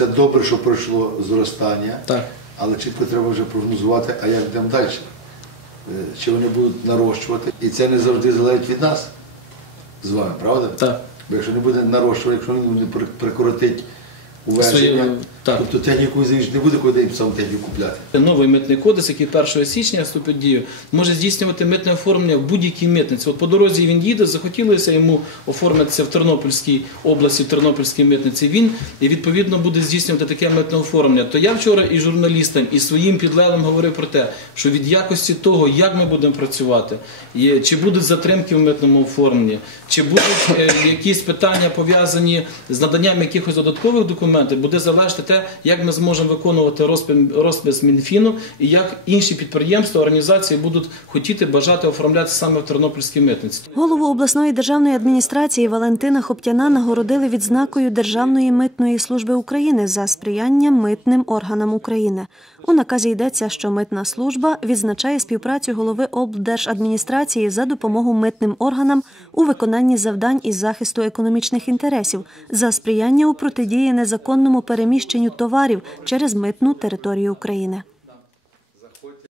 це добре, що пройшло зростання, Так. але чітко треба вже прогнозувати, а як йдемо далі. Е, Чи вони будуть нарощувати. І це не завжди залежить від нас з вами, правда? Так. Бо якщо не буде нарощувати, якщо він не при- прикоротить уверження, Свої- так. тобто техніку не буде куди сам техніку купляти. Новий митний кодекс, який 1 січня вступить в дію, може здійснювати митне оформлення в будь-якій митниці. От по дорозі він їде, захотілося йому оформитися в Тернопільській області, в Тернопільській митниці. Він і відповідно буде здійснювати таке митне оформлення. То я вчора і журналістам, і своїм підлеглим говорив про те, що від якості того, як ми будемо працювати, чи будуть затримки в митному оформленні, чи будуть е, якісь питання пов'язані з наданням якихось додаткових документів, буде залежати те, як ми зможемо виконувати розпис, Мінфіну і як інші підприємства, організації будуть хотіти бажати оформляти саме в Тернопільській митниці. Голову обласної державної адміністрації Валентина Хоптяна нагородили відзнакою Державної митної служби України за сприяння митним органам України. У наказі йдеться, що митна служба відзначає співпрацю голови облдержадміністрації за допомогу митним органам у виконанні завдань із захисту економічних інтересів за сприяння у протидії незаконному переміщенню товарів через митну територію України.